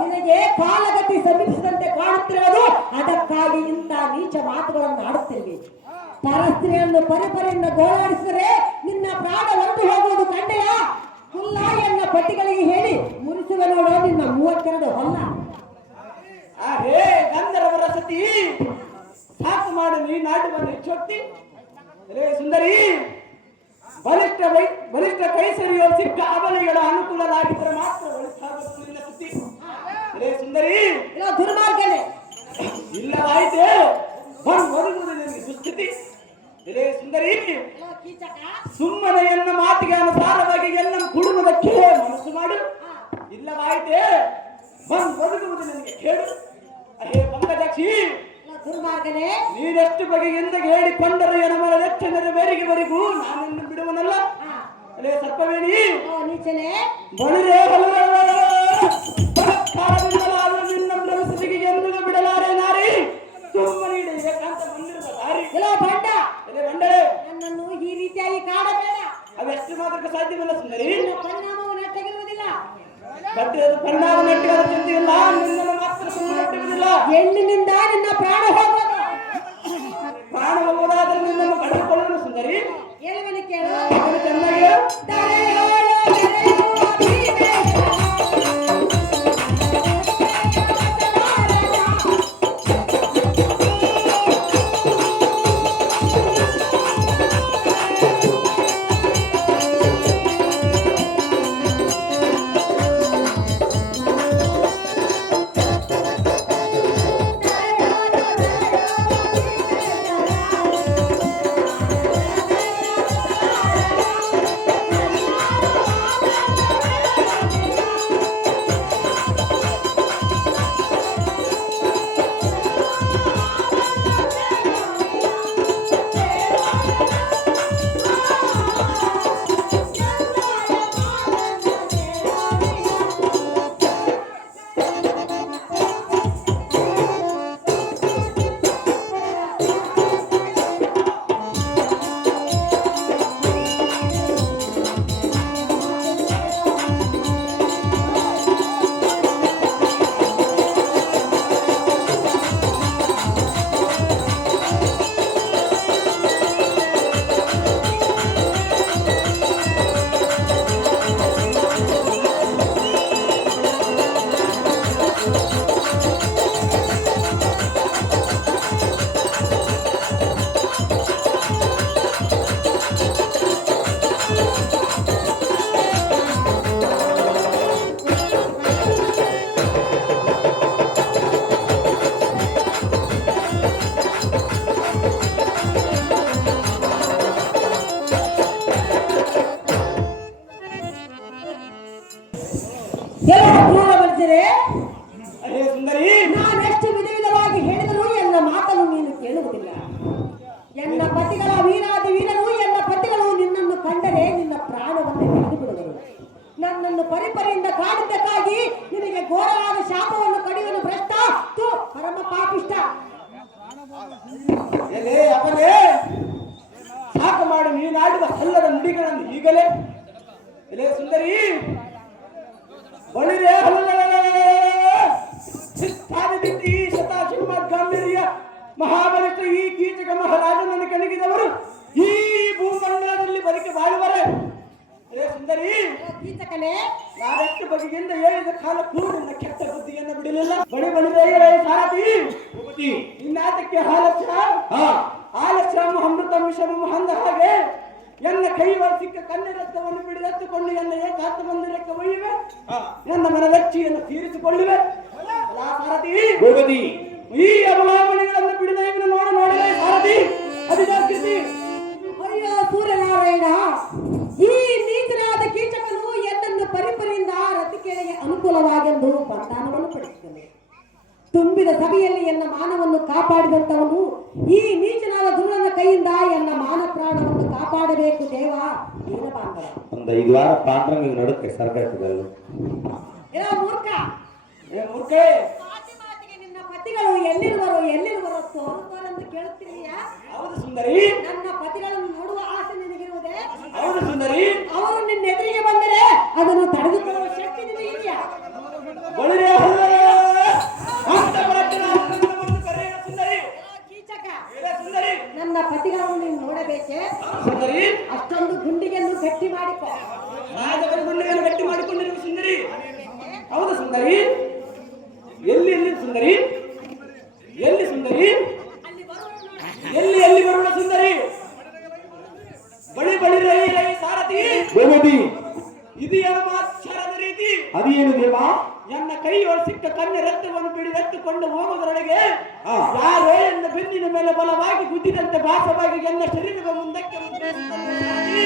ನಿನಗೆ ಕಾಲಗತಿ ಸಮೀಪಿಸಿದಂತೆ ಕಾಣುತ್ತಿರುವುದು ಅದಕ್ಕಾಗಿ ಇಂಥ ನೀಚ ಮಾತುಗಳನ್ನು ಆಡುತ್ತಿರುವೆ. ಪರಸ್ತ್ರೀಯನ್ನು ಪರಿಪರಿಯಿಂದ ಗೋಳಾಡಿಸಿದರೆ ನಿನ್ನ ಪ್ರಾಣ ಹೊರಟು ಹೋಗುವುದು ಕಂಡೆಯ. ಹುಲ್ಲ ಎನ್ನ ಪತಿಗಳಿಗೆ ಹೇಳಿ ಮುರಿಸುವ ನೋಡೋ ನಿನ್ನ 32 ಹೊಲ್ಲ. ಹೇ ಗಂಧರ್ವರ ಸತಿ, ಸಾಕು ಮಾಡು ನೀ ನಾಟುವನ್ನು ಹೆಚ್ಚೊತ್ತಿ. ರೇ ಸುಂದರಿ, ಬಲಿಷ್ಠ ಕೈಸರಿಯೋ ಸಿಕ್ಕ ಅಬಲೆಗಳ ಅನುಕೂಲರಾಗಿದ್ದರೆ ಮಾತ್ರ ಒಳಿತಾಗಬೇಕು ನಿನ್ನ ಸುದ್ದಿ. ರೇ ಸುಂದರಿ, ಇಲ್ಲ ದುರ್ಮಾರ್ಗನೆ, ಇಲ್ಲವಾಯಿತೆ ಒದಗುವುದು ನಿನಗೆ ದುಸ್ಥಿತಿ. ರೇ ಸುಂದರಿ, ಸುಮ್ಮನೆ ಎನ್ನ ಮಾತಿಗೆ ಅನುಸಾರವಾಗಿ ಎಲ್ಲ ಕುಡುವುದಕ್ಕೆ ಮನಸ್ಸು ಮಾಡು. ಇಲ್ಲವಾಯಿತೆ ಒದಗುವುದು ನಿನಗೆ ಕೇಳು. ಹೇ ಪಂಕಜಾಕ್ಷಿ, ದುರ್ಮಾರ್ಗನೆ, ನೀನೆಷ್ಟು ಬಗೆಯಿಂದ ಹೇಳಿಕೊಂಡರೆ ಎನಮರ ನೆರೆವೇರಿಗೆವರೆಗೂ ನಾನನ್ನು ಬಿಡುವನಲ್ಲ. ಅಲ್ಲೇ ಸರ್ಪವೇಣಿ ನೀಚನೆ ಬಳಿರೇ ಬಲತ್ಕಾರದಿಂದಲಾದರೂ ನಿನ್ನ ಭ್ರಮಿಸಿಗೆ ಎಂದಿಗೂ ಬಿಡಲಾರೆ ನಾರಿ. ಸುಮ್ಮನೆ ಏಕಾಂತ ಬಂದಿರುವ ದಾರಿ. ಎಲ್ಲೋ ಬಂಡ, ಅಲ್ಲೇ ಬಂಡಳೆ, ನನ್ನನ್ನು ಈ ರೀತಿಯಾಗಿ ಕಾಡಬೇಡ. ಅದೆಷ್ಟು ಮಾತ್ರಕ್ಕೆ ಸಾಧ್ಯವಿಲ್ಲ ಸುಂದರಿ. ಪರಿಣಾಮವು ನೆಟ್ಟಗಿರುವುದಿಲ್ಲ. ಪರಿಣಾಮ ನೆಟ್ಟಿಗಾದ ಚಿಂತೆಯಿಲ್ಲ, ನಿನ್ನನ್ನು ಮಾತ್ರ ಸುಮ್ಮನೆ ನೆಟ್ಟಿರುವುದಿಲ್ಲ. ಹೆಣ್ಣಿನಿಂದ ನಿನ್ನ ಪ್ರಾಣ ಹೋಗುವುದು. ಪ್ರಾಣ ಹೋಗುವುದಾದರೆ ನಿನ್ನನ್ನು ಕಳೆದುಕೊಳ್ಳಲು ಸುಂದರಿ. ಹೇಳುವನು ಕೇಳು. ಚೆನ್ನಾಗಿ ತಲೆಯೋಳು ಎಲ್ಲ ದೂರ ಬರ್ತೀರಿ. ಹೇ ಸುಂದರಿ, ನಾನೆಷ್ಟು ವಿಧ ವಿಧವಾಗಿ ಹೇಳಿದರೂ ಎನ್ನ ಮಾತನ್ನು ನೀನು ಕೇಳುವುದಿಲ್ಲ. ಎನ್ನ ಪತಿಗಳ ವೀರಾದಿ ವೀರರು, ಎನ್ನ ಪತಿಗಳು ನಿನ್ನನ್ನು ಕಂಡರೆ ನಿನ್ನ ಪ್ರಾಣವನ್ನು ತೆಗೆದು ಬಿಡುವರು. ನನ್ನನ್ನು ಪರಿಪರಿಯಿಂದ ಕಾಡಿದ್ದಕ್ಕಾಗಿ ನಿನಗೆ ಘೋರವಾದ ಶಾಪವನ್ನು ಕಡಿಯುವುದು ಭ್ರಷ್ಟ, ತು ಪರಮ ಪಾಪಿಷ್ಟ. ಎಲೆ ಅವರೇ, ಸಾಕು ಮಾಡು ನೀನಾಡುವ ಹಲ್ಲದ ನುಡಿಗಳನ್ನು ಈಗಲೇ. ಎಲೆ ಸುಂದರಿ, ಬಳಿರೆ ಶಿಸ್ತಾದಿದ್ದಿ ಶತಾಶಿವಮತ್ ಗಾಂಭೀರ್ಯ ಮಹಾಬಲಿಷ್ಠ ಈ ಕೀಚಕ ಮಹಾರಾಜನನ್ನು ಕೆಣಗಿದವರು ಈ ಭೂಮಂಡಲದಲ್ಲಿ ಬದುಕಿ ಬಾಳುವರೆ. ಎಲೆ ಸುಂದರಿ, ಕೀಚಕನೇ, ನಾವೆಷ್ಟು ಬಗೆಯಿಂದ ಹೇಳಿದ ಕಾಲ ಕೂಡಿನ ಕೆಟ್ಟ ಬುದ್ಧಿಯನ್ನು ಬಿಡಲಿಲ್ಲ. ಬಳಿರೆ ಸಾರಥಿ, ಇನ್ನಾತಕ್ಕೆ ಆಲಸ್ಯ ಅಮೃತ ವಿಷಮ ಅಂದ ಹಾಗೆ ಎನ್ನ ಕೈವಾರ ಸಿಕ್ಕ ಕಣ್ಣೆರತ್ತವನ್ನು ಬಿಡಿದೆತ್ತುಕೊಂಡು ಎನ್ನ ಏಕಾಂತ ಮಂದಿರಕ್ಕೆ ಒಯ್ಯುವೆ, ನನ್ನ ಮನವೆಚ್ಚಿಯನ್ನು ತೀರಿಸಿಕೊಳ್ಳುವೆ. ಸಾರಥಿ, ಈ ಅಬಲಾಮಣಿಗಳನ್ನು ಬಿಡಿದ ಇವನು ನೋಡಿದೆ ಸಾರಥಿ ಅಧಿಕಾರಿಸಿ. ಅಯ್ಯೋ ಸೂರ್ಯನಾರಾಯಣ, ಈ ನೀಚನಾದ ಕೀಚಕನು ಎನ್ನನ್ನು ಪರಿಪರಿಯಿಂದ ರತಿಕೆಳೆಗೆ ಅನುಕೂಲವಾಗೆಂದು ಬಂಧನವನ್ನು ಪಡಿಸಿದನು. ತುಂಬಿದ ಸಭೆಯಲ್ಲಿ ಎನ್ನ ಮಾನವನ್ನು ಕಾಪಾಡಿದಂತವನು ಈ ನೀಚನಾದ ದುರುಳನ ಕೈಯಿಂದ ಎನ್ನ ಮಾನ ಪ್ರಾಣವನ್ನು ಕಾಪಾಡಬೇಕು. ದೇವ ದೀನ ಬಾಂಧವ, ಒಂದು 5 ವಾರ ಪಾಂಡ್ರಂಗ ನಡುತ್ತೆ ಸರ್ಕಾರದಲ್ಲಿ. ಏನೋ ಮೂರ್ಖ, ಮೂರ್ಖೆ, ಮಾತಿಗೆ ನಿನ್ನ ಪತಿಗಳು ಎಲ್ಲಿರುವರು ತೋರುತ್ತಾರೆಂದು ಕೇಳುತ್ತಿದೆಯಾ? ಹೌದು ಸುಂದರಿ, ನನ್ನ ಪತಿಗಳನ್ನು ನೋಡುವ ಆಸೆ ನಿನಗಿರುವುದೇ? ಹೌದು ಸುಂದರಿ, ಅವರು ನಿನ್ನ ಎದುರಿಗೆ ಬಂದರೆ ಅದನ್ನು ತಡೆದುಕೊಳ್ಳುವ ಶಕ್ತಿ ನಿನಗಿದೆಯಾ? ಬಳಿರೆ ಸುಂದರಿ, ಕೀಚಕ, ಸುಂದರಿ, ನನ್ನ ಪತಿಗಳನ್ನು ನೀನು ನೋಡಬೇಕೆ? ಸುಂದರಿ, ಅಷ್ಟೊಂದು ಗುಂಡಿಗೆಯನ್ನು ಗಟ್ಟಿ ಮಾಡಿಕೊ. ರಾಜಕರ ಗುಂಡಿಯನ್ನು ಗಟ್ಟಿ ಮಾಡಿಕೊಂಡಿರುವ ಸುಂದರಿ. ಹೌದು ಸುಂದರಿ, ಎಲ್ಲಿ ಸುಂದರಿ, ಎಲ್ಲಿ ಸುಂದರಿ, ಎಲ್ಲಿ ಬರೋಣ ಸುಂದರಿ? ಬಳಿರೆ ಸಾರಥಿ, ಇದು ಯಮಾಚಾರದ ರೀತಿ. ಅದೇನು ದೇವ? ಎನ್ನ ಕೈಯೊಳ ಸಿಕ್ಕ ಕನ್ನೆ ರಕ್ತವನ್ನು ಬಿಡಿದೆತ್ತುಕೊಂಡು ಹೋಗುವುದರೊಳಗೆ ಯಾರೋ ಎನ್ನ ಬೆನ್ನಿನ ಮೇಲೆ ಬಲವಾಗಿ ಗುದ್ದಿದಂತೆ ಭಾಸವಾಗಿ ಎನ್ನ ಶರೀರದ ಮುಂದಕ್ಕೆ ಮುಟ್ಟಿಸುತ್ತಾನೆ ಸಾರಥಿ.